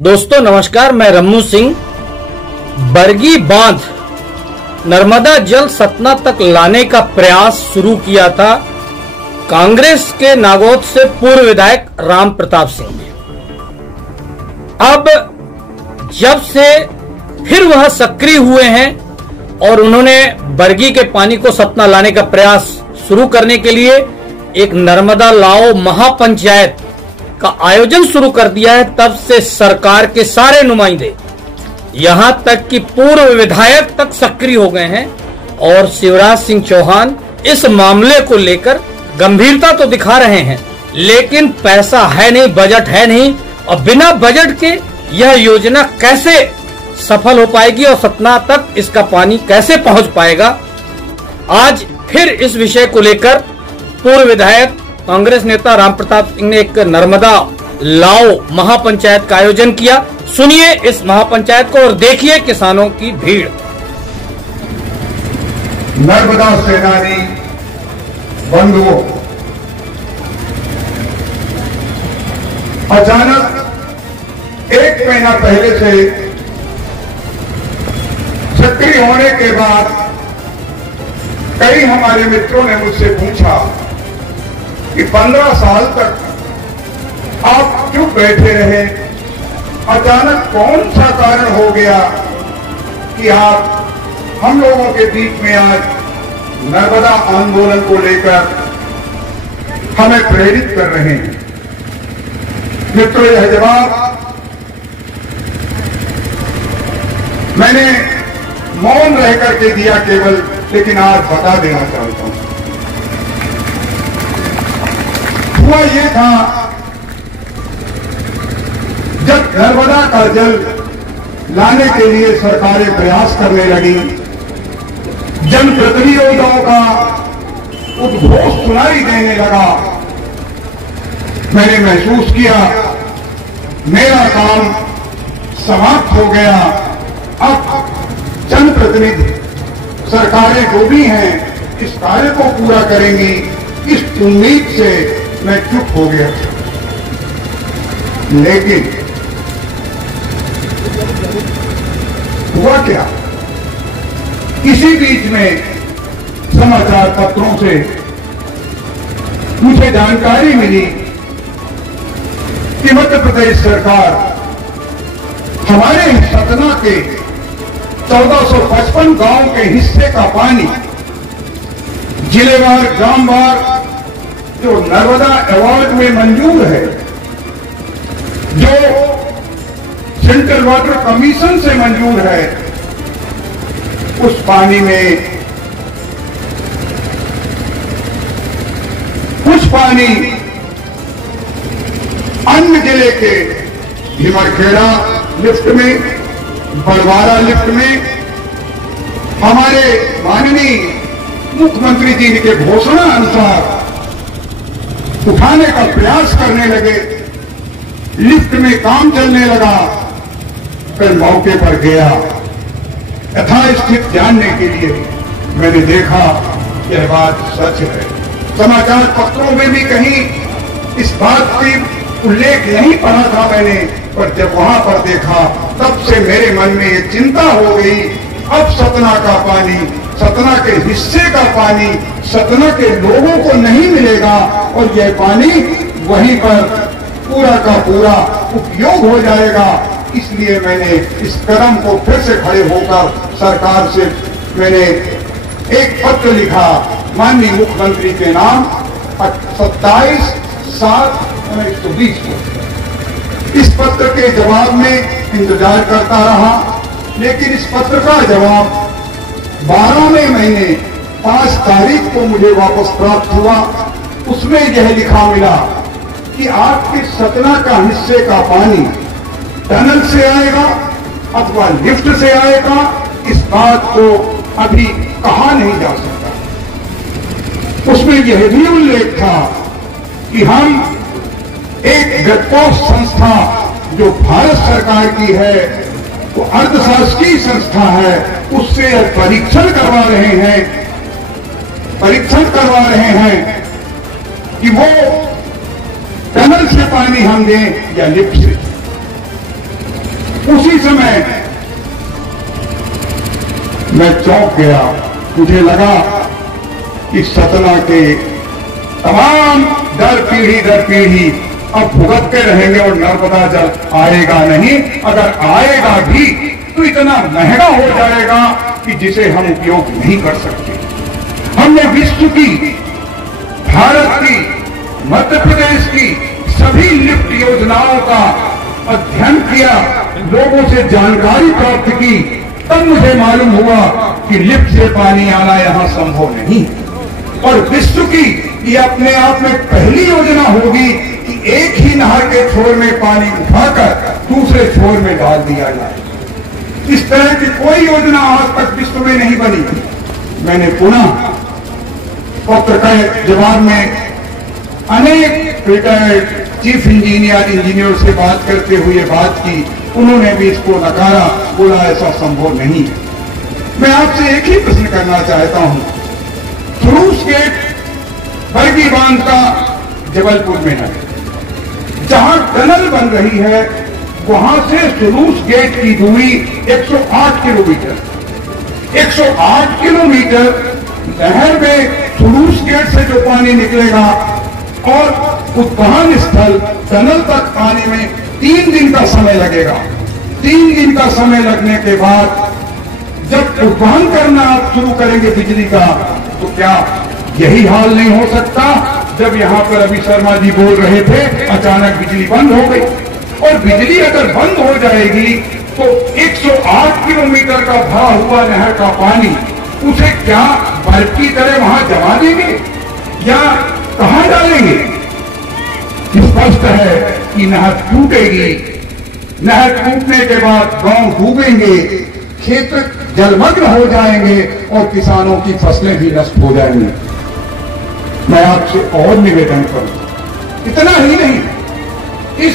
दोस्तों नमस्कार, मैं रम्मू सिंह। बरगी बांध नर्मदा जल सतना तक लाने का प्रयास शुरू किया था कांग्रेस के नागौद से पूर्व विधायक राम प्रताप सिंह ने। अब जब से फिर वह सक्रिय हुए हैं और उन्होंने बरगी के पानी को सतना लाने का प्रयास शुरू करने के लिए एक नर्मदा लाओ महापंचायत का आयोजन शुरू कर दिया है, तब से सरकार के सारे नुमाइंदे यहां तक कि पूर्व विधायक तक सक्रिय हो गए हैं और शिवराज सिंह चौहान इस मामले को लेकर गंभीरता तो दिखा रहे हैं, लेकिन पैसा है नहीं, बजट है नहीं और बिना बजट के यह योजना कैसे सफल हो पाएगी और सतना तक इसका पानी कैसे पहुंच पाएगा। आज फिर इस विषय को लेकर पूर्व विधायक कांग्रेस नेता राम प्रताप सिंह ने एक नर्मदा लाओ महापंचायत का आयोजन किया। सुनिए इस महापंचायत को और देखिए किसानों की भीड़। नर्मदा सेनानी बंधुओं, अचानक एक महीना पहले से सक्रिय होने के बाद कई हमारे मित्रों ने मुझसे पूछा कि 15 साल तक आप क्यों बैठे रहे, अचानक कौन सा कारण हो गया कि आप हम लोगों के बीच में आज नर्मदा आंदोलन को लेकर हमें प्रेरित कर रहे हैं। मित्रों, यह जवाब मैंने मौन रह करके दिया केवल, लेकिन आज बता देना चाहता हूं। हुआ ये था, जब नर्मदा का जल लाने के लिए सरकारें प्रयास करने लगी, जनप्रतिनिधियों का उद्घोष सुनाई देने लगा, मैंने महसूस किया मेरा काम समाप्त हो गया। अब जनप्रतिनिधि सरकारें जो भी हैं इस कार्य को पूरा करेंगी, इस उम्मीद से मैं चुप हो गया। लेकिन हुआ क्या, इसी बीच में समाचार पत्रों से मुझे जानकारी मिली कि मध्य प्रदेश सरकार हमारे सतना के 1455 गांव के हिस्से का पानी जिलेवार ग्रामवार जो नर्मदा अवार्ड में मंजूर है, जो सेंट्रल वाटर कमीशन से मंजूर है, उस पानी में कुछ पानी अन्य जिले के भीमरखेड़ा लिफ्ट में, बड़वारा लिफ्ट में हमारे माननीय मुख्यमंत्री जी के घोषणा अनुसार उठाने का प्रयास करने लगे। लिफ्ट में काम चलने लगा, फिर मौके पर गया यथास्थिति जानने के लिए। मैंने देखा यह बात सच है। समाचार पत्रों में भी कहीं इस बात की उल्लेख नहीं पढ़ा था मैंने, पर जब वहां पर देखा तब से मेरे मन में ये चिंता हो गई, अब सतना का पानी, सतना के हिस्से का पानी सतना के लोगों को नहीं मिलेगा और यह पानी वहीं पर पूरा का पूरा उपयोग हो जाएगा। इसलिए मैंने इस कदम को फिर से खड़े होकर सरकार से मैंने एक पत्र लिखा माननीय मुख्यमंत्री के नाम 27/7/1920 को। इस पत्र के जवाब में इंतजार करता रहा, लेकिन इस पत्र का जवाब 12वें महीने 5 तारीख को मुझे वापस प्राप्त हुआ। उसमें यह लिखा मिला कि आपके सतना का हिस्से का पानी टनल से आएगा अथवा लिफ्ट से आएगा, इस बात को अभी कहा नहीं जा सकता। उसमें यह भी उल्लेख था कि हम एक गठपोष संस्था जो भारत सरकार की है, वो अर्धशासकीय संस्था है, उससे परीक्षण करवा रहे हैं कि वो टनल से पानी हम दें या लिफ्ट से। उसी समय मैं चौंक गया। मुझे लगा कि सतना के तमाम दर पीढ़ी अब भुगतते रहेंगे और नर्मदा जल आएगा नहीं। अगर आएगा भी तो इतना महंगा हो जाएगा कि जिसे हम उपयोग नहीं कर सकते। हमने विश्व की, भारत की, मध्य प्रदेश की सभी लिफ्ट योजनाओं का अध्ययन किया, लोगों से जानकारी प्राप्त की, तब मुझे मालूम हुआ कि लिफ्ट से पानी आना यहां संभव नहीं। और विश्व की ये अपने आप में पहली योजना होगी कि एक ही नहर के छोर में पानी उठाकर दूसरे छोर में डाल दिया जाए। इस तरह की कोई योजना आज तक विश्व में नहीं बनी। मैंने पुनः पत्र के जवाब में अनेक रिटायर्ड चीफ इंजीनियर से बात करते हुए बात की, उन्होंने भी इसको नकारा, बोला ऐसा संभव नहीं। मैं आपसे एक ही प्रश्न करना चाहता हूं, स्लूइस गेट बरगी बांध का जबलपुर में है, जहां टनल बन रही है, वहां से स्लूइस गेट की दूरी 108 किलोमीटर। 108 किलोमीटर नहर में स्लूइस गेट से जो पानी निकलेगा और उद्वहन स्थल टनल तक आने में 3 दिन का समय लगेगा। 3 दिन का समय लगने के बाद जब उद्वहन करना आप शुरू करेंगे बिजली का, तो क्या यही हाल नहीं हो सकता? जब यहां पर अभी शर्मा जी बोल रहे थे, अचानक बिजली बंद हो गई, और बिजली अगर बंद हो जाएगी तो 108 किलोमीटर का भरा हुआ नहर का पानी उसे क्या बर्फ की तरह वहां जमा देंगे या कहां डालेंगे? स्पष्ट है कि नहर टूटेगी। नहर टूटने के बाद गांव डूबेंगे, क्षेत्र जलमग्न हो जाएंगे और किसानों की फसलें भी नष्ट हो जाएंगी। मैं आपसे और निवेदन करूं, इतना ही नहीं, इस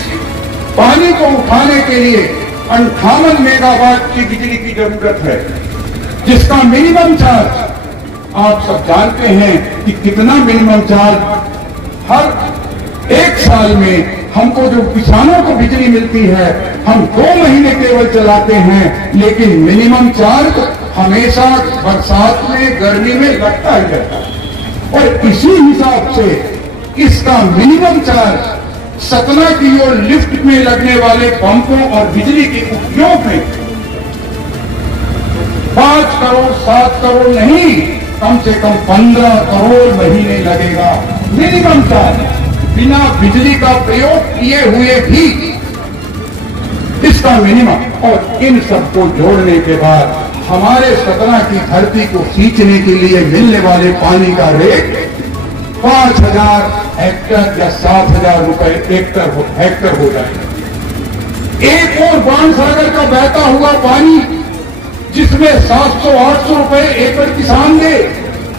पानी को उठाने के लिए 58 मेगावाट की बिजली की जरूरत है, जिसका मिनिमम चार्ज आप सब जानते हैं कि कितना मिनिमम चार्ज हर 1 साल में हमको जो किसानों को बिजली मिलती है, हम 2 महीने केवल चलाते हैं, लेकिन मिनिमम चार्ज हमेशा बरसात में, गर्मी में लगता ही रहता है। और इसी हिसाब से इसका मिनिमम चार्ज सतना की ओर लिफ्ट में लगने वाले पंपों और बिजली के उपयोग में 5 करोड़ 7 करोड़ नहीं, कम से कम 15 करोड़ महीने लगेगा मिनिमम चार्ज, बिना बिजली का प्रयोग किए हुए भी इसका मिनिमम। और इन सबको जोड़ने के बाद हमारे सतना की धरती को सींचने के लिए मिलने वाले पानी का रेट 5,000 हेक्टर या 7,000 रुपए हेक्टर हो जाएगा। एक और बाणसागर का बहता हुआ पानी जिसमें 700-800 रुपए एकड़ किसान दे,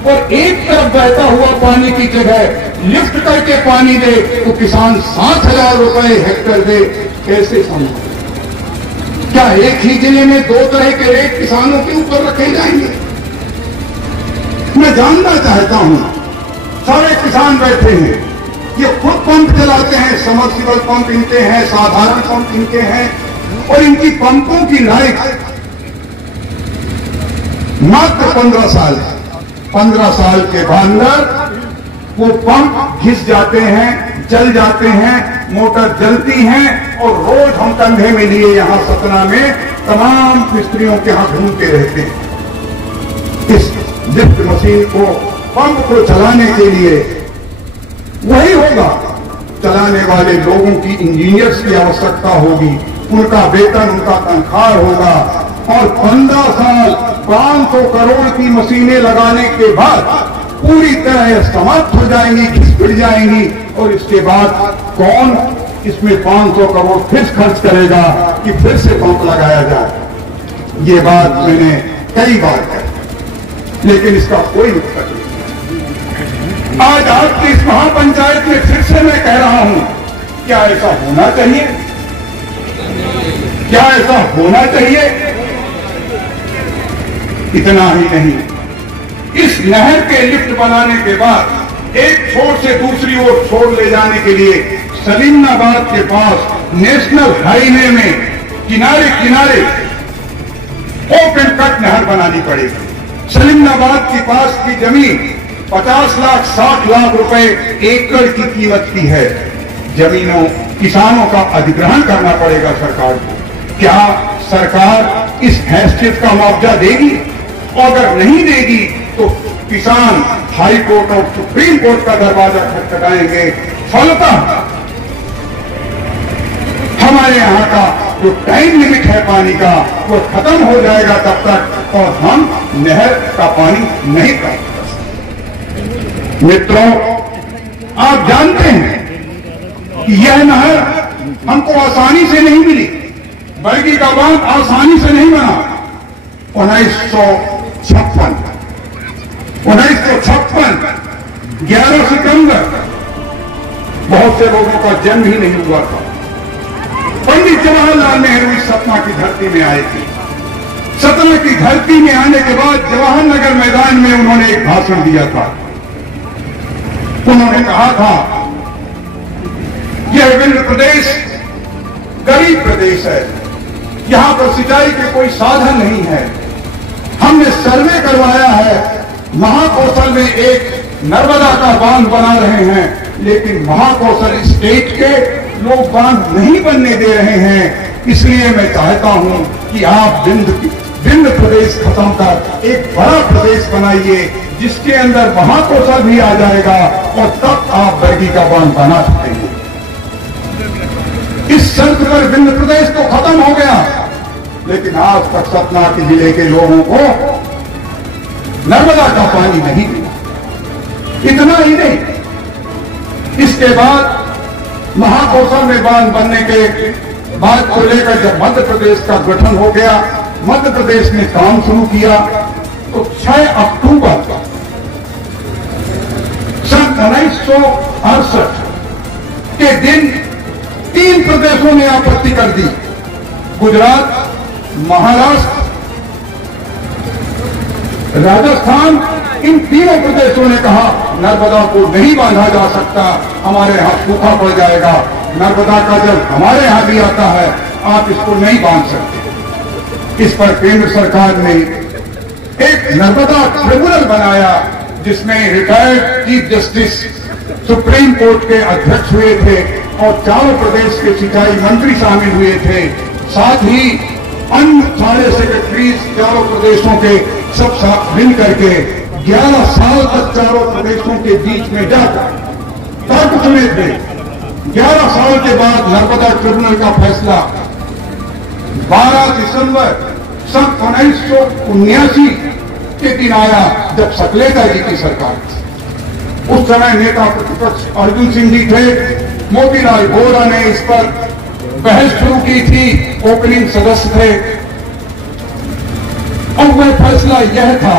और एक तरफ बहता हुआ पानी की जगह लिफ्ट करके पानी दे तो किसान 7,000 रुपए हेक्टर दे, कैसे संभव? क्या एक ही जिले में 2 तरह के रेट किसानों के ऊपर रखे जाएंगे? मैं जानना चाहता हूं, सारे किसान बैठे हैं, ये खुद पंप चलाते हैं, समर्सिबल पंप इनके हैं, साधारण पंप इनके हैं, और इनकी पंपों की लाइफ मात्र 15 साल है। 15 साल के अंदर वो पंप घिस जाते हैं, जल जाते हैं, मोटर जलती हैं, और रोज हम कंधे में लिए यहां सतना में तमाम मिस्त्रियों के यहां घूमते रहते हैं। इस लिफ्ट मशीन को, पंप को चलाने के लिए वही होगा, चलाने वाले लोगों की इंजीनियर्स की आवश्यकता होगी, उनका वेतन, उनका तनख्वाह होगा, और 15 साल 500 करोड़ की मशीनें लगाने के बाद पूरी तरह समाप्त हो जाएंगी, घिस पिट जाएंगी, और इसके बाद कौन इसमें 500 करोड़ फिर खर्च करेगा कि फिर से पंप लगाया जाए? ये बात मैंने कई बार कही, लेकिन इसका कोई उत्तर नहीं। आज आपकी इस महापंचायत में फिर से मैं कह रहा हूं, क्या ऐसा होना चाहिए? क्या ऐसा होना चाहिए? इतना ही नहीं, इस नहर के लिफ्ट बनाने के बाद एक छोर से दूसरी ओर छोड़ ले जाने के लिए सलीमनाबाद के पास नेशनल हाईवे में किनारे किनारे ओपन कट नहर बनानी पड़ेगी। सलीमनाबाद के पास की जमीन 50 लाख 60 लाख रुपए एकड़ की कीमत की है। जमीनों किसानों का अधिग्रहण करना पड़ेगा सरकार को। क्या सरकार इस हैसियत का मुआवजा देगी? और अगर नहीं देगी तो किसान हाई कोर्ट और सुप्रीम कोर्ट का दरवाजा खटखटाएंगे। फलतः हमारे यहाँ का जो टाइम लिमिट है पानी का वो खत्म हो जाएगा तब तक, और हम नहर का पानी नहीं प्राप्त कर सकते। मित्रों, आप जानते हैं कि यह नहर हमको आसानी से नहीं मिली। बरगी का बांध आसानी से नहीं बना। 1956 11 सितंबर बहुत से लोगों का जन्म ही नहीं हुआ था। पंडित जवाहरलाल नेहरू इस सतना की धरती में आए थे। सतना की धरती में आने के बाद जवाहर नगर मैदान में उन्होंने एक भाषण दिया था। उन्होंने कहा था, यह विंध्य प्रदेश गरीब प्रदेश है, यहां पर सिंचाई के कोई साधन नहीं है। हमने सर्वे करवाया है, महाकौशल में एक नर्मदा का बांध बना रहे हैं, लेकिन महाकौशल स्टेट के लोग बांध नहीं बनने दे रहे हैं। इसलिए मैं चाहता हूं कि आप विंध्य प्रदेश खत्म कर एक बड़ा प्रदेश बनाइए जिसके अंदर महाकौशल भी आ जाएगा, और तब आप बरगी का बांध बना सकेंगे। इस शर्त पर विंध्य प्रदेश तो खत्म हो गया, लेकिन आज तक सतना के जिले के लोगों को नर्मदा का पानी नहीं मिला। इतना ही नहीं, इसके बाद महाकौशल में बांध बनने के बात को लेकर जब मध्य प्रदेश का गठन हो गया, मध्य प्रदेश ने काम शुरू किया, तो 6 अक्टूबर सन 1968 के दिन 3 प्रदेशों ने आपत्ति कर दी। गुजरात, महाराष्ट्र, राजस्थान, इन तीनों प्रदेशों ने कहा नर्मदा को नहीं बांधा जा सकता, हमारे यहां सूखा पड़ जाएगा। नर्मदा का जल हमारे यहां भी आता है, आप इसको नहीं बांध सकते। इस पर केंद्र सरकार ने एक नर्मदा ट्रिब्यूनल बनाया, जिसमें retired chief justice supreme court के अध्यक्ष हुए थे और चारों प्रदेश के सिंचाई मंत्री शामिल हुए थे। साथ ही अन्य सारे सेक्रेटरीज चारों प्रदेशों के सब साथ मिल करके 11 साल तक चारों प्रदेशों के बीच में जाकर तर्क सुने थे। 11 साल के बाद नर्मदा ट्रिब्यूनल का फैसला 12 दिसंबर सन 1979 के दिन आया, जब सकलेता जी की सरकार थी। उस समय नेता प्रतिपक्ष अर्जुन सिंह जी थे। मोतीलाल वोरा ने इस पर बहस शुरू की थी, ओपनिंग सदस्य थे। और वह फैसला यह था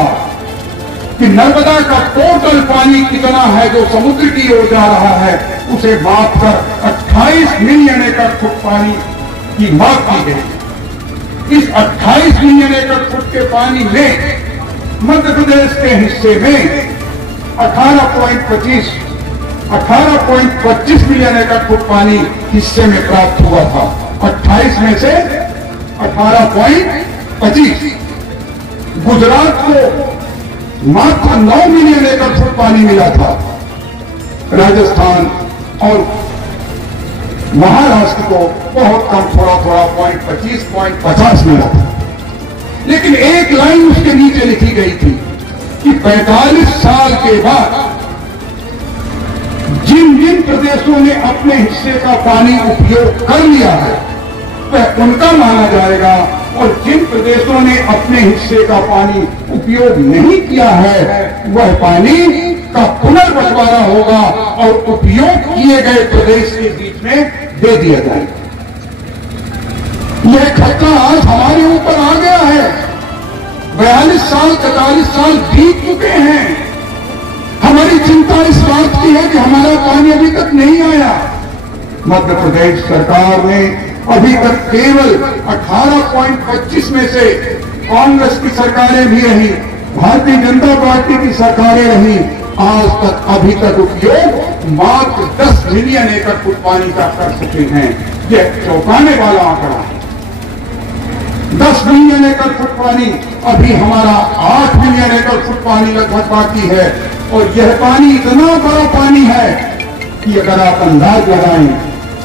कि नर्मदा का टोटल पानी कितना है जो समुद्र की ओर जा रहा है, उसे माप कर 28 मिलियन एकड़ फुट पानी की माप की गई। इस 28 मिलियन एकड़ फुट के पानी में मध्य प्रदेश के हिस्से में 18.25 मिलियन एकड़ फुट पानी हिस्से में प्राप्त हुआ था। 28 में से 18.25। गुजरात को मात्र 9 मिलियन एकड़ फुट पानी मिला था। राजस्थान और महाराष्ट्र को बहुत कम, थोड़ा 0.25 मिला था। लेकिन एक लाइन उसके नीचे लिखी गई थी कि 45 साल के बाद जिन जिन प्रदेशों ने अपने हिस्से का पानी उपयोग कर लिया है वह उनका माना जाएगा, और जिन प्रदेशों ने अपने हिस्से का पानी उपयोग नहीं किया है वह पानी का पुनर्बंटवारा होगा और उपयोग किए गए प्रदेश के बीच में दे दिया जाएगा। यह खतरा आज हमारे ऊपर आ गया है। 42 साल 44 साल बीत चुके हैं। हमारी चिंता इस बात की है कि हमारा पानी अभी तक नहीं आया। मध्य प्रदेश सरकार ने अभी तक केवल 18.25 में से कांग्रेस की सरकारें भी रही, भारतीय जनता पार्टी की सरकारें रही, आज तक अभी तक उपयोग मात्र 10 मिलियन एकड़ फुट पानी का कर सके हैं। यह चौंकाने वाला आंकड़ा है। मिलियन एकड़ फुट पानी, अभी हमारा 8 मिलियन एकड़ फुट पानी लगभग बाकी है। और यह पानी इतना बड़ा पानी है कि अगर आप अंदाज लगाएं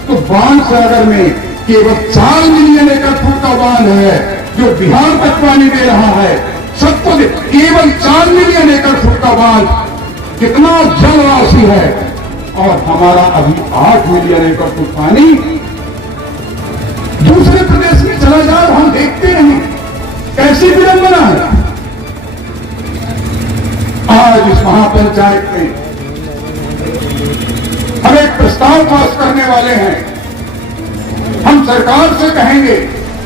तो बांध सागर में केवल 4 मिलियन एकड़ फुट का बांध है जो बिहार तक पानी दे रहा है। सबको केवल 4 मिलियन एकड़ फुट का बांध कितना जल राशि है, और हमारा अभी 8 मिलियन एकड़ फुट पानी दूसरे प्रदेश में चला जाए, हम देखते नहीं कैसी विडंबना है। आज इस महापंचायत में हम एक प्रस्ताव पास करने वाले हैं। हम सरकार से कहेंगे,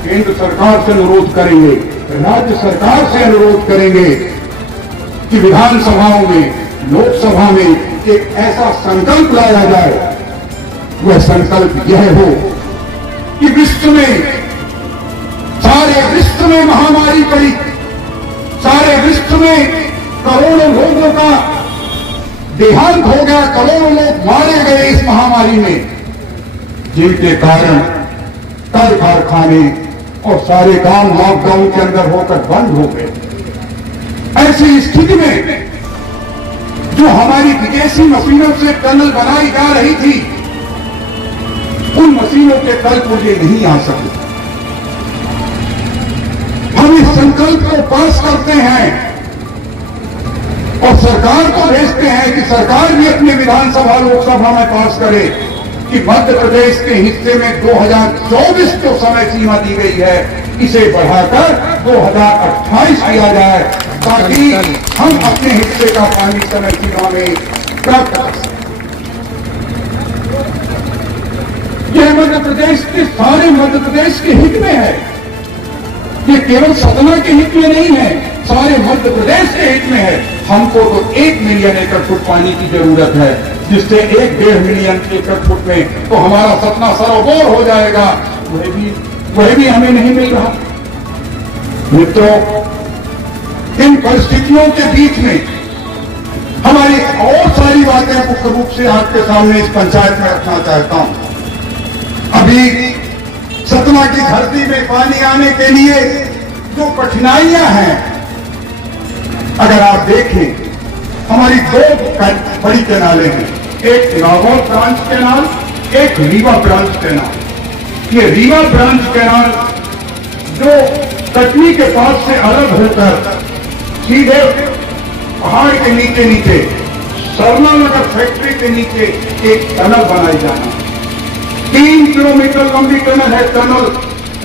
केंद्र सरकार से अनुरोध करेंगे, राज्य सरकार से अनुरोध करेंगे कि विधानसभाओं में, लोकसभा में एक ऐसा संकल्प लाया जाए। वह संकल्प यह हो कि विश्व में, सारे विश्व में महामारी पड़ी, सारे विश्व में करोड़ों लोगों का देहांत हो गया, करोड़ों लोग मारे गए इस महामारी में, जिनके कारण कल कारखाने और सारे काम लॉकडाउन के अंदर होकर बंद हो गए। ऐसी स्थिति में जो हमारी विदेशी मशीनों से टनल बनाई जा रही थी, उन मशीनों के कल पुर्जे नहीं आ सके। हम इस संकल्प को पास करते हैं और सरकार को भेजते हैं कि सरकार भी अपने विधानसभा लोकसभा में पास करे कि मध्य प्रदेश के हिस्से में 2024 जो समय सीमा दी गई है, इसे बढ़ाकर 2028 किया जाए, ताकि हम अपने हिस्से का पानी समय सीमा में प्राप्त कर सकें। यह मध्य प्रदेश के, सारे मध्य प्रदेश के हित में है। ये केवल सतना के हित में नहीं है, सारे मध्य प्रदेश के हित में है। हमको तो 1 मिलियन एकड़ फुट पानी की जरूरत है, जिससे 1-1.5 मिलियन एकड़ फुट में तो हमारा सतना सरोवर हो जाएगा। वह भी हमें नहीं मिल रहा। मित्रों, इन परिस्थितियों के बीच में हमारी और सारी बातें मुख्य रूप से आपके सामने इस पंचायत में रखना चाहता हूं। अभी सतना की धरती में पानी आने के लिए जो कठिनाइयां हैं, अगर आप देखें, हमारी 2 बड़ी कैनालें हैं, एक नागौर ब्रांच कैनाल, एक रीवा ब्रांच कैनाल। ये रीवा ब्रांच कैनाल जो कटनी के पास से अलग होकर सीधे पहाड़ के नीचे नीचे सरला नगर फैक्ट्री के नीचे एक टनल बनाई जाना, 3 किलोमीटर लंबी टनल है। टनल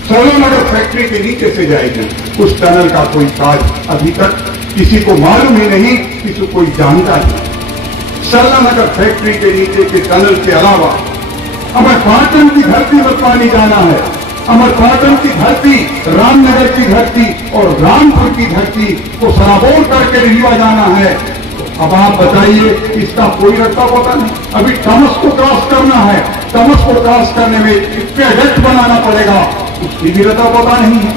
सरला नगर फैक्ट्री के नीचे से जाएगी। उस टनल का कोई काज अभी तक किसी को मालूम ही नहीं, किसी को कोई जानता नहीं। सरला नगर फैक्ट्री के नीचे के टनल के अलावा अमरपाटन की धरती पर पानी जाना है। अमरपाटन की धरती, रामनगर की धरती और रामपुर की धरती को सराबोर करके रीवा जाना है। अब आप बताइए, इसका कोई रट्टा पता नहीं। अभी टमस को क्रॉस करना है, टमस को क्रॉस करने में एक्वेडक्ट बनाना पड़ेगा, उसकी भी रट्टा पता नहीं है।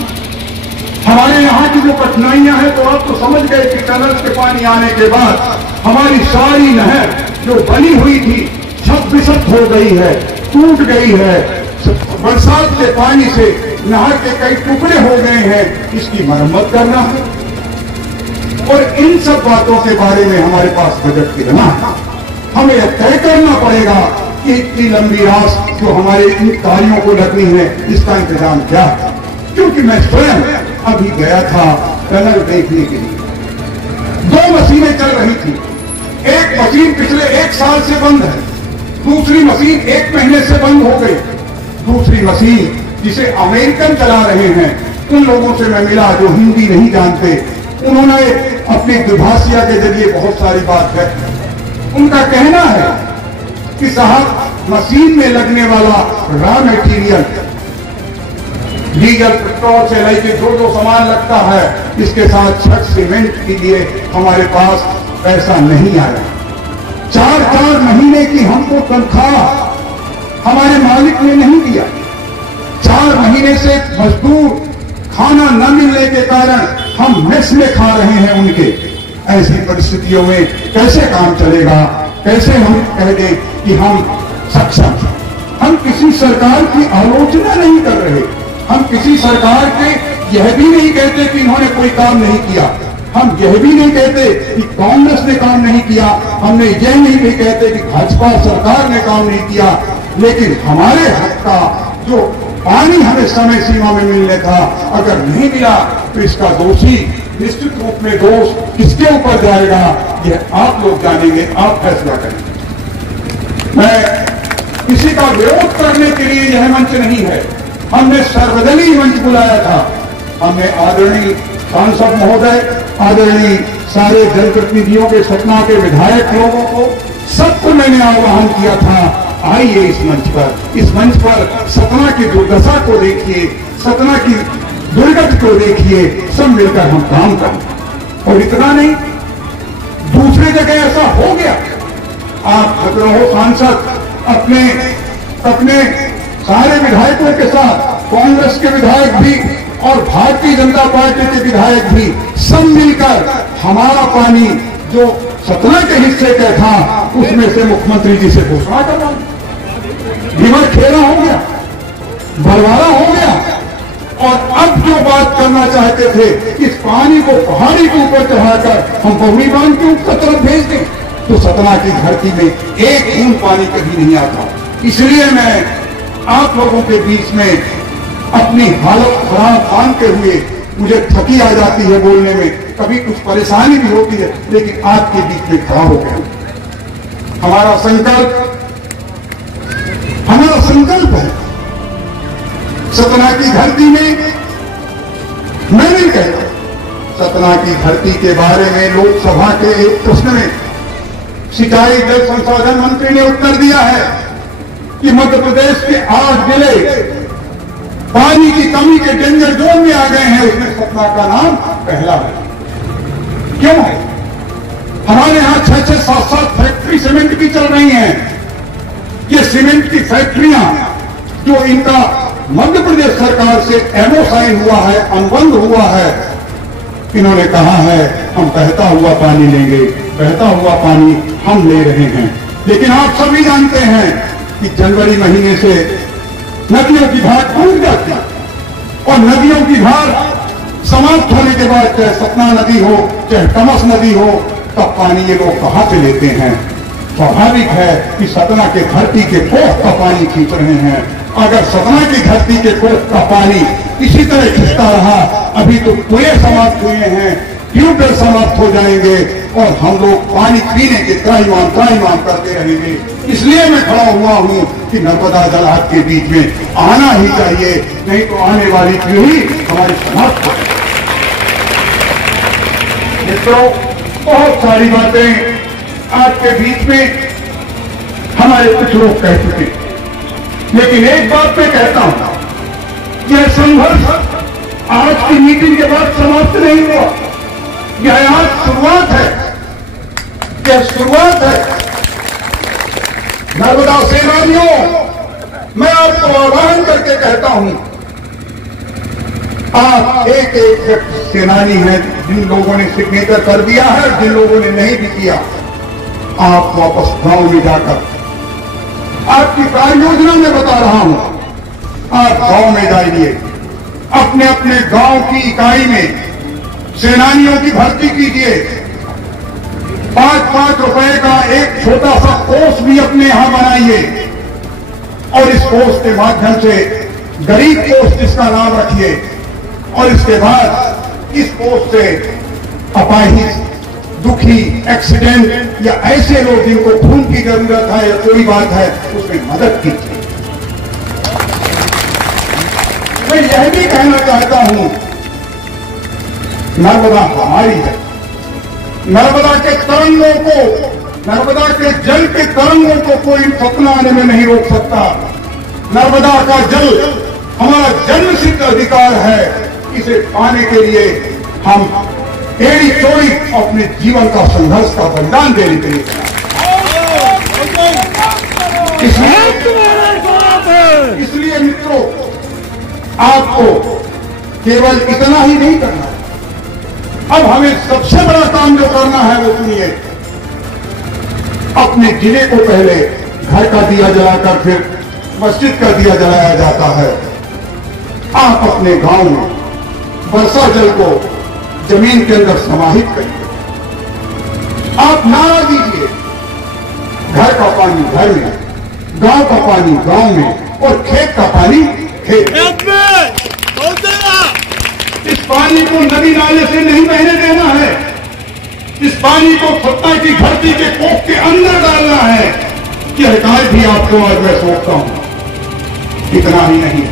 हमारे यहाँ की जो कठिनाइयां हैं, तो आप तो समझ गए कि टनल के पानी आने के बाद हमारी सारी नहर जो बनी हुई थी छत बिछत हो गई है, टूट गई है। बरसात के पानी से नहर के कई टुकड़े हो गए हैं, इसकी मरम्मत करना है। और इन सब बातों के बारे में हमारे पास बजट कितना है, हमें यह तय करना पड़ेगा कि इतनी लंबी रात जो हमारे इन कार्यों को लगनी है, इसका इंतजाम क्या है। क्योंकि मैं स्वयं अभी गया था टनल देखने के लिए, 2 मशीनें चल रही थी। एक मशीन पिछले 1 साल से बंद है, दूसरी मशीन 1 महीने से बंद हो गई। दूसरी मशीन जिसे अमेरिकन चला रहे हैं, उन लोगों से मैं मिला जो हिंदी नहीं जानते। उन्होंने अपनी दुभाषिया के जरिए बहुत सारी बात है। उनका कहना है कि साहब, मशीन में लगने वाला रॉ मटेरियल, डीजल, पेट्रोल से लेकर जो सामान लगता है, इसके साथ छत सीमेंट के लिए हमारे पास पैसा नहीं आया। 4 महीने की हमको तनख्वाह हमारे मालिक ने नहीं दिया। 4 महीने से मजदूर खाना न मिलने के कारण हम मेस में खा रहे हैं उनके। ऐसी परिस्थितियों में कैसे काम चलेगा? कैसे हम कह दें कि हम सक्षम हैं? हम किसी सरकार की आलोचना नहीं कर रहे, हम किसी सरकार के यह भी नहीं कहते कि इन्होंने कोई काम नहीं किया, हम यह भी नहीं कहते कि कांग्रेस ने काम नहीं किया, हमने यह नहीं कहते कि भाजपा सरकार ने काम नहीं किया, लेकिन हमारे हक का जो पानी हमें समय सीमा में मिलने था, अगर नहीं मिला तो इसका दोषी निश्चित रूप में दोष किसके ऊपर जाएगा, यह आप लोग जानेंगे, आप फैसला करेंगे। मैं किसी का विरोध करने के लिए यह मंच नहीं है, हमने सर्वदलीय मंच बुलाया था। हमने आदरणीय सांसद महोदय, आदरणीय सारे जनप्रतिनिधियों के, सतना के विधायक लोगों को, सबको मैंने आह्वान किया था, आइए इस मंच पर सतना की दुर्दशा को देखिए, सतना की दुर्गति को देखिए, सब मिलकर हम काम करें। और इतना नहीं, दूसरी जगह ऐसा हो गया, आप खतरों सांसद अपने सारे विधायकों के साथ, कांग्रेस के विधायक भी और भारतीय जनता पार्टी के विधायक भी सब मिलकर हमारा पानी जो सतना के हिस्से का था उसमें से मुख्यमंत्री जी से घोषणा करवा, विमर खेला हो गया, बंटवारा हो गया। और अब जो बात करना चाहते थे, इस पानी को पहाड़ी के ऊपर चढ़ाकर हम पौड़ी बांध के ऊपर तरफ भेज दें, तो सतना की धरती में एक बूंद पानी कभी नहीं आता। इसलिए मैं आप लोगों के बीच में अपनी हालत खराब मानते हुए, मुझे थकी आ जाती है बोलने में, कभी कुछ परेशानी भी होती है, लेकिन आपके बीच में खड़ा हो गया। हमारा संकल्प है, सतना की धरती में, मैं नहीं कहता, सतना की धरती के बारे में लोकसभा के एक प्रश्न में सिंचाई जल संसाधन मंत्री ने उत्तर दिया है कि मध्य प्रदेश के 8 जिले पानी की कमी के डेंजर जोन में आ गए हैं, उसमें सतना का नाम पहला है। क्यों है? हमारे यहां 6-6, 7-7 फैक्ट्री सीमेंट की चल रही हैं। ये सीमेंट की फैक्ट्रियां जो इनका मध्य प्रदेश सरकार से एमओ साइन हुआ है, अनुबंध हुआ है, इन्होंने कहा है हम बहता हुआ पानी लेंगे, बहता हुआ पानी हम ले रहे हैं। लेकिन आप सभी जानते हैं कि जनवरी महीने से नदियों की धार टूट जाती है, और नदियों की धार समाप्त होने के बाद, चाहे सतना नदी हो, चाहे तमस नदी हो, तब पानी ये लोग कहां से लेते हैं? स्वाभाविक है कि सतना के धरती के कोख का पानी खींच रहे हैं। अगर सतना की धरती के कोख का पानी इसी तरह खींचता रहा, अभी तो कुएं समाप्त हुए हैं, ट्यूबवेल समाप्त हो जाएंगे, और हम लोग पानी पीने के त्राहिमाम करते रहेंगे। इसलिए मैं खड़ा हुआ हूं कि नर्मदा जल आपके बीच में आना ही चाहिए, नहीं तो आने वाली पीढ़ी हमारी समाप्त हो। मित्रों, बहुत सारी बातें आपके बीच में हमारे कुछ लोग कह चुके, लेकिन एक बात मैं कहता हूं, यह संघर्ष आज की मीटिंग के बाद समाप्त नहीं हुआ, यह आज शुरुआत है, यह शुरुआत है। नर्मदा सेनानियों, मैं आपको आह्वान करके कहता हूं, आप एक सेनानी हैं, जिन लोगों ने सिग्नेचर कर दिया है, जिन लोगों ने नहीं भी किया, आप वापस गांव में जाकर, आपकी कार्य योजना में बता रहा हूं, आप गांव में जाइए, अपने अपने गांव की इकाई में सेनानियों की भर्ती कीजिए। 5-5 रुपए का एक छोटा सा कोष भी अपने यहां बनाइए, और इस कोष के माध्यम से गरीब कोष जिसका नाम रखिए, और इसके बाद इस कोष से अपाहिज, दुखी, एक्सीडेंट या ऐसे लोग जिनको खून की जरूरत है या कोई बात है, उसमें मदद कीजिए। मैं यह भी कहना चाहता हूं, नर्मदा हमारी है, नर्मदा के तरंगों को, नर्मदा के जल के तरंगों को कोई सतना आने में नहीं रोक सकता। नर्मदा का जल हमारा जन्मसिद्ध अधिकार है, इसे पाने के लिए हम एड़ी चोरी अपने जीवन का संघर्ष का बलिदान देने के लिए, इसलिए मित्रों, आपको केवल इतना ही नहीं करना, अब हमें सबसे बड़ा काम जो करना है वो सुनिए। अपने जिले को पहले घर का दिया जलाकर फिर मस्जिद का दिया जलाया जाता है। आप अपने गांव में वर्षा जल को जमीन के अंदर समाहित करिए। आप नारा दीजिए, घर का पानी घर में, गांव का पानी गांव में और खेत का पानी खेत में। इस पानी को नदी नाले से नहीं बहने देना है, इस पानी को सत्ता की धरती के कोख के अंदर डालना है। यह कार्य भी आपको आज मैं सोचता हूं। इतना ही नहीं,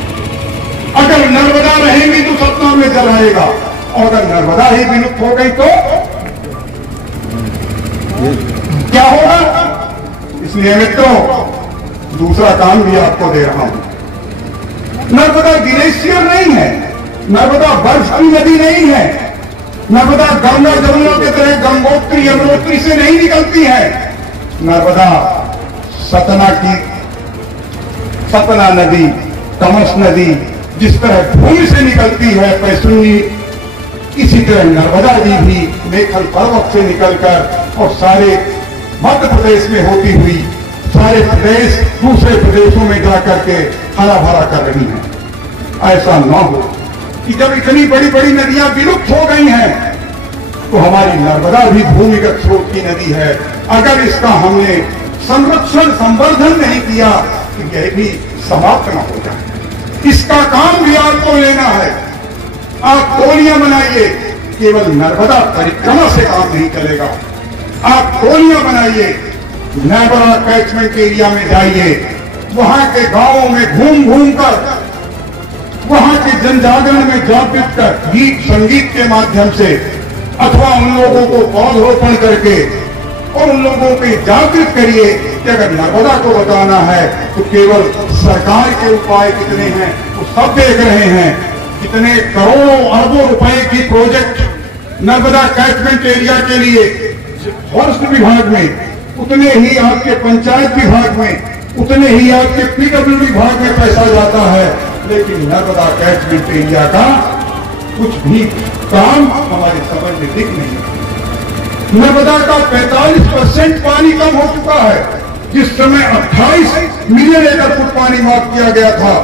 अगर नर्मदा रहेगी तो सतना में जल आएगा, और अगर नर्मदा ही विलुप्त हो गई तो क्या होगा? इसलिए मित्रों, दूसरा काम भी आपको दे रहा हूं। नर्मदा ग्लेशियर नहीं है, नर्मदा बर्फ की नदी नहीं है, नर्मदा गंगा जमुना की तरह गंगोत्री यमुनोत्री से नहीं निकलती है। नर्मदा सतना नदी, तमस नदी जिस तरह भूमि से निकलती है पैसुन्नी, इसी तरह नर्मदा जी भी मेखल पर्वत से निकलकर और सारे मध्य प्रदेश में होती हुई सारे प्रदेश दूसरे प्रदेशों में जाकर के हरा भरा कर रही हैं। ऐसा न हो कि जब इतनी बड़ी बड़ी नदियां विलुप्त हो गई हैं तो हमारी नर्मदा भी भूमिगत स्रोत की नदी है। अगर इसका हमने संरक्षण संवर्धन नहीं किया तो यह भी समाप्त न हो जाए। इसका काम भी आपको लेना है। आप टोलियां बनाइए, केवल नर्मदा परिक्रमा से काम नहीं चलेगा। आप टोलियां बनाइए, नर्मदा कैचमेंट एरिया में जाइए, वहां के गांवों में घूम घूम कर, वहां के जनजागरण में जागृत कर, गीत संगीत के माध्यम से अथवा उन लोगों को पौधरोपण करके और उन लोगों को जागृत करिए कि अगर नर्मदा को बचाना है तो केवल सरकार के उपाय कितने हैं वो सब देख रहे हैं। कितने करोड़ों अरबों रुपए की प्रोजेक्ट नर्मदा कैचमेंट एरिया के लिए फॉरेस्ट विभाग में, उतने ही आपके पंचायत विभाग में, उतने ही आपके पीडब्ल्यू विभाग में पैसा जाता है, लेकिन नर्मदा कैचमेंट एरिया का कुछ भी काम हमारे समझ में दिख नहीं है। नर्मदा का 45% पानी कम हो चुका है। जिस समय 28 मिलियन एकड़ फुट पानी माफ किया गया था,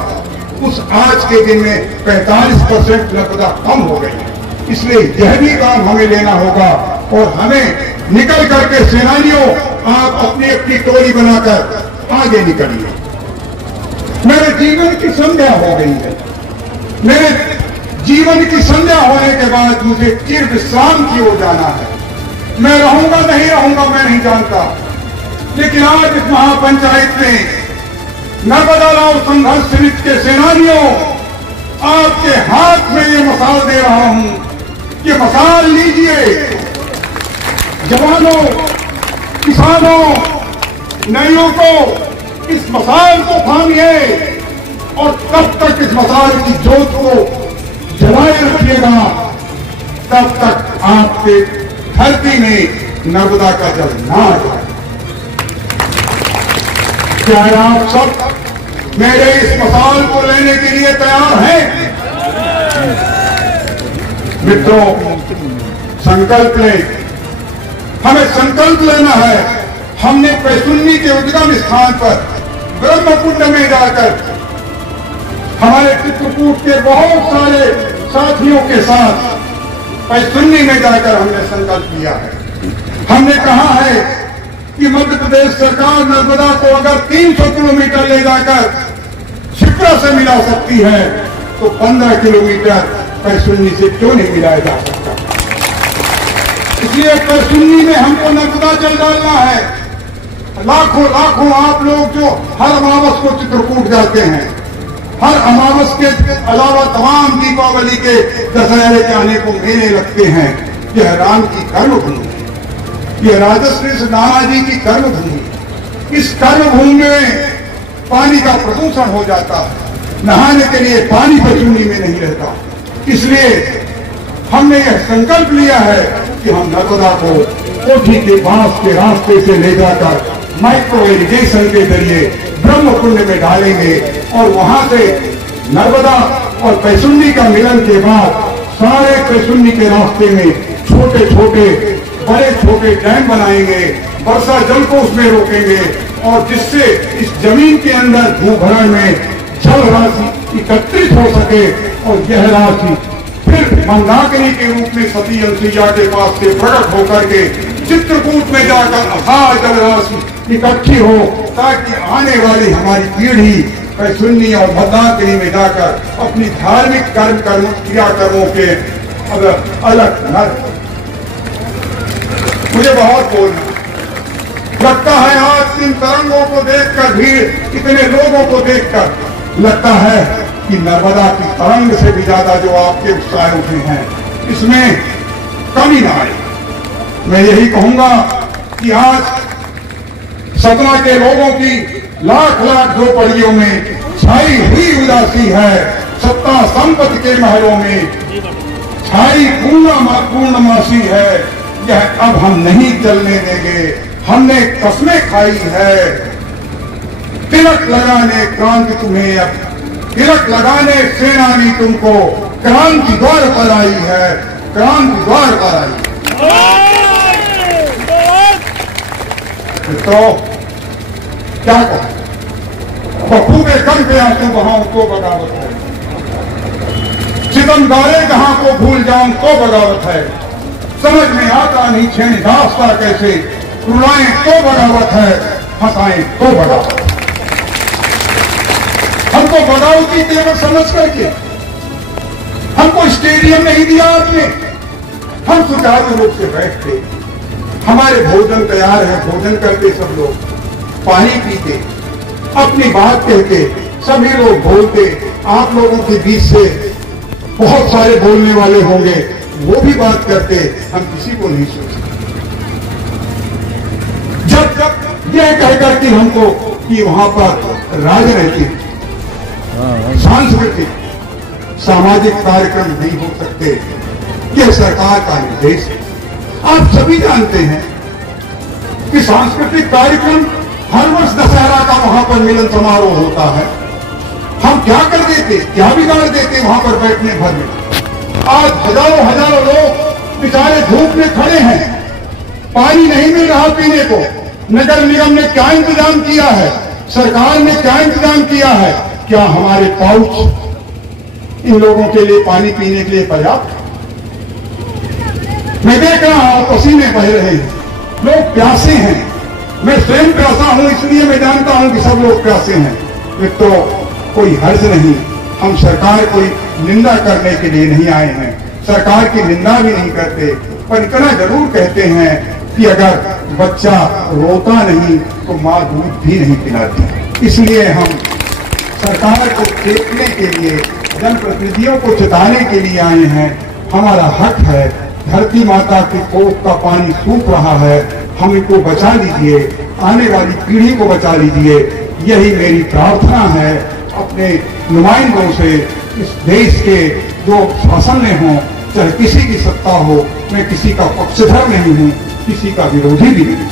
उस आज के दिन में 45% नर्मदा कम हो गई है। इसलिए यह भी काम हमें लेना होगा और हमें निकल करके सेनानियों, आप अपनी अपनी टोली बनाकर आगे निकलिए। मेरे जीवन की संध्या हो गई है। मेरे जीवन की संध्या होने के बाद मुझे चिर विश्राम की ओर जाना है। मैं रहूंगा नहीं रहूंगा मैं नहीं जानता, लेकिन आज इस महापंचायत में नर्मदा लाव संघर्ष समिति के सेनानियों, आपके हाथ में ये मसाल दे रहा हूं। ये मसाल लीजिए, जवानों, किसानों, नैयों को इस मसाल को थामिए और तब तक इस मसाल की ज्योत को जलाए रखिएगा, तब तक आपके धरती में नर्मदा का जल ना आ जाए। क्या आप सब मेरे इस मसाल को लेने के लिए तैयार हैं? मित्रों, संकल्प लें, हमें संकल्प लेना है। हमने पैसुन्नी के उद्गम स्थान पर ब्रह्मकुंड में जाकर हमारे चित्रकूट के बहुत सारे साथियों के साथ पैसुन्नी में जाकर हमने संकल्प लिया है। हमने कहा है कि मध्य प्रदेश सरकार नर्मदा को अगर 300 किलोमीटर ले जाकर शिप्रा से मिला सकती है तो 15 किलोमीटर पैसुन्नी से क्यों नहीं मिलाया जा सकता। इसलिए पैसुन्नी में हमको नर्मदा जल डालना है। लाखों लाखों आप लोग जो हर अमावस को चित्रकूट जाते हैं, हर अमावस के अलावा तमाम दीपावली के, दशहरे के आने को मेले लगते हैं। यह राम की कर्मभूमि है, यह राजश्री नानाजी की कर्मभूमि। इस कर्मभूमि में पानी का प्रदूषण हो जाता है, नहाने के लिए पानी पैसुन्नी में नहीं रहता। इसलिए हमने यह संकल्प लिया है कि हम नर्मदा को कोठी के बांस के रास्ते से ले जाकर माइक्रो इरिगेशन के जरिए ब्रह्मकुंड में डालेंगे और वहां से नर्मदा और पैसुन्नी का मिलन के बाद सारे पैसुन्नी के रास्ते में छोटे छोटे बड़े छोटे डैम बनाएंगे, वर्षा जल को उसमें रोकेंगे और जिससे इस जमीन के अंदर भूभरण में जल राशि एकत्रित हो सके और यह राशि फिर फिर मंदाकिनी के रूप में सती अंसुईया के पास से प्रकट होकर के चित्रकूट में जाकर अथाह जलराशि इकट्ठी हो, ताकि आने वाली हमारी पीढ़ी पैसुन्नी और मंदाकिनी में जाकर अपनी धार्मिक क्रियाकर्मों के अलग न। मुझे बहुत बोलना लगता है, आज इन तरंगों को देखकर, भीड़ इतने लोगों को देखकर लगता है कि नर्मदा की तरंग से भी ज्यादा जो आपके उत्साह उठे हैं, इसमें कमी ना आए। मैं यही कहूंगा कि आज सतना के लोगों की लाख लाख झोपड़ियों में छाई हुई उदासी है, सत्ता संपत्ति के महलों में छाई पूर्णमासी है। यह अब हम नहीं चलने देंगे। हमने कसमें खाई है, तिलक लगाने क्रांति तुम्हें, अब तिलक लगाने सेनानी तुमको क्रांति द्वार पर आई है, क्रांति द्वार पर आई। तो क्या कहो, बखूबे कर के आंसू बहाऊं तो बगावत है, सितमगारे जहां को भूल जाऊं तो बगावत है, समझ में आता नहीं छेड़ दास्ता कैसे, रुलाएं तो बगावत है, हंसाएं तो बगावत। हमको बगावती तेवर समझ करके हमको स्टेडियम नहीं दिया आपने, हम सुचारू रूप से बैठते, हमारे भोजन तैयार है, भोजन करते सब लोग, पानी पीते, अपनी बात कहते, सभी लोग बोलते। आप लोगों के बीच से बहुत सारे बोलने वाले होंगे, वो भी बात करते, हम किसी को नहीं सोचते। जब यह कहकर कि हमको कि वहां पर राजनीतिक, सांस्कृतिक, सामाजिक कार्यक्रम नहीं हो सकते, यह सरकार का निर्देश है। आप सभी जानते हैं कि सांस्कृतिक कार्यक्रम हर वर्ष दशहरा का वहां पर मिलन समारोह होता है। हम क्या कर देते, क्या बिगाड़ देते वहां पर बैठने भर में। आज हजारों हजारों लोग बेचारे धूप में खड़े हैं, पानी नहीं मिल रहा पीने को। नगर निगम ने क्या इंतजाम किया है, सरकार ने क्या इंतजाम किया है, क्या हमारे पाउच इन लोगों के लिए पानी पीने के लिए पर्याप्त? मैं देख रहा हूं पसीने बह रहे हैं, लोग प्यासे हैं। मैं स्वयं प्यासा हूं, इसलिए मैं जानता हूं कि सब लोग प्यासे हैं। तो कोई हर्ज नहीं, हम सरकार कोई निंदा करने के लिए नहीं आए हैं, सरकार की निंदा भी नहीं करते, पर इतना जरूर कहते हैं कि अगर बच्चा रोता नहीं तो मां दूध भी नहीं पिलाती। इसलिए हम सरकार को देखने के लिए, जनप्रतिनिधियों को चेताने के लिए आए हैं। हमारा हक है, धरती माता की कोख का पानी सूख रहा है, हम इनको बचा लीजिए, आने वाली पीढ़ी को बचा लीजिए। यही मेरी प्रार्थना है अपने नुमाइंदों से, इस देश के जो शासन में हो, चाहे किसी की सत्ता हो। मैं किसी का पक्षधर नहीं हूं, किसी का विरोधी भी नहीं।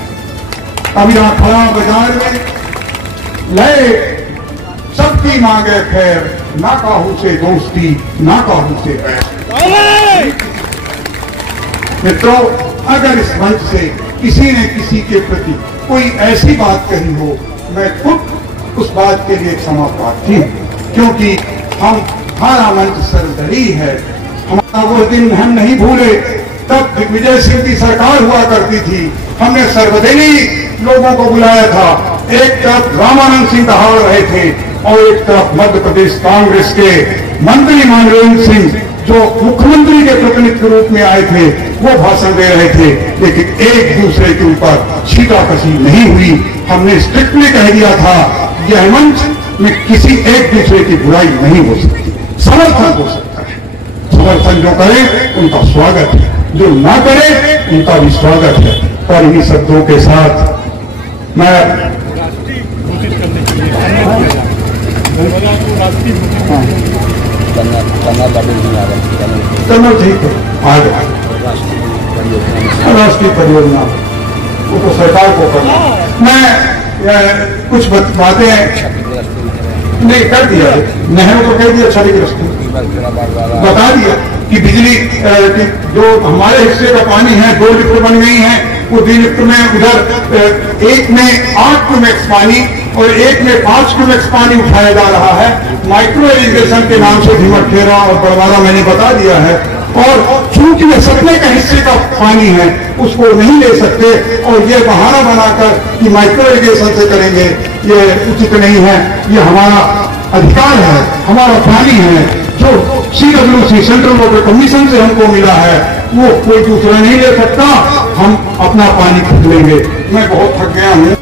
कबीरा खड़ा बाजार में लय सबकी मांगे खैर, ना काहू से दोस्ती, ना काहू से बैर। मित्रों, अगर इस मंच से किसी ने किसी के प्रति कोई ऐसी बात कही हो, मैं खुद उस बात के लिए क्षमा प्रार्थी हूं, क्योंकि हमारा मंच सर्वदलीय है। हमारा वो दिन हम नहीं भूले, तब दिग्विजय सिंह की सरकार हुआ करती थी, हमने सर्वदलीय लोगों को बुलाया था। एक तरफ रामानंद सिंह दहाड़ रहे थे और एक तरफ मध्य प्रदेश कांग्रेस के मंत्री मनरेंद्र सिंह, जो मुख्यमंत्री के प्रतिनिधि के रूप में आए थे, वो भाषण दे रहे थे, लेकिन एक दूसरे के ऊपर छींटाकशी नहीं हुई। हमने स्ट्रिक्टली कह दिया था, यह मंच में किसी एक दूसरे की बुराई नहीं हो सकती, समर्थन हो सकता है। समर्थन जो करे उनका स्वागत है, जो ना करे उनका भी स्वागत है। और इन्हीं शब्दों के साथ मैं चलो ठीक है, आ गया राष्ट्रीय परियोजना, वो तो सरकार को करना। मैं कुछ बातें नहीं कर दिया, नहरों को कह दिया, क्षतिग्रस्त बता दिया कि बिजली की जो हमारे हिस्से का पानी है, 2 लिफ्ट बन गई हैं, वो 2 लिफ्ट में उधर एक में 8 क्यूमेक्स पानी और एक में 5 क्यूमेक्स पानी उठाया जा रहा है। माइक्रो इरिगेशन के नाम से ढिमटखेरा और बड़वारा मैंने बता दिया है। और चूंकि वे सपने का हिस्से का पानी है उसको नहीं ले सकते, और ये बहाना बनाकर कि माइक्रो इरिगेशन से करेंगे ये उचित नहीं है। ये हमारा अधिकार है, हमारा पानी है जो CWC सेंट्रल वाटर कमीशन से हमको मिला है, वो कोई दूसरा नहीं ले सकता। हम अपना पानी खुद लेंगे। मैं बहुत थक गया हूँ।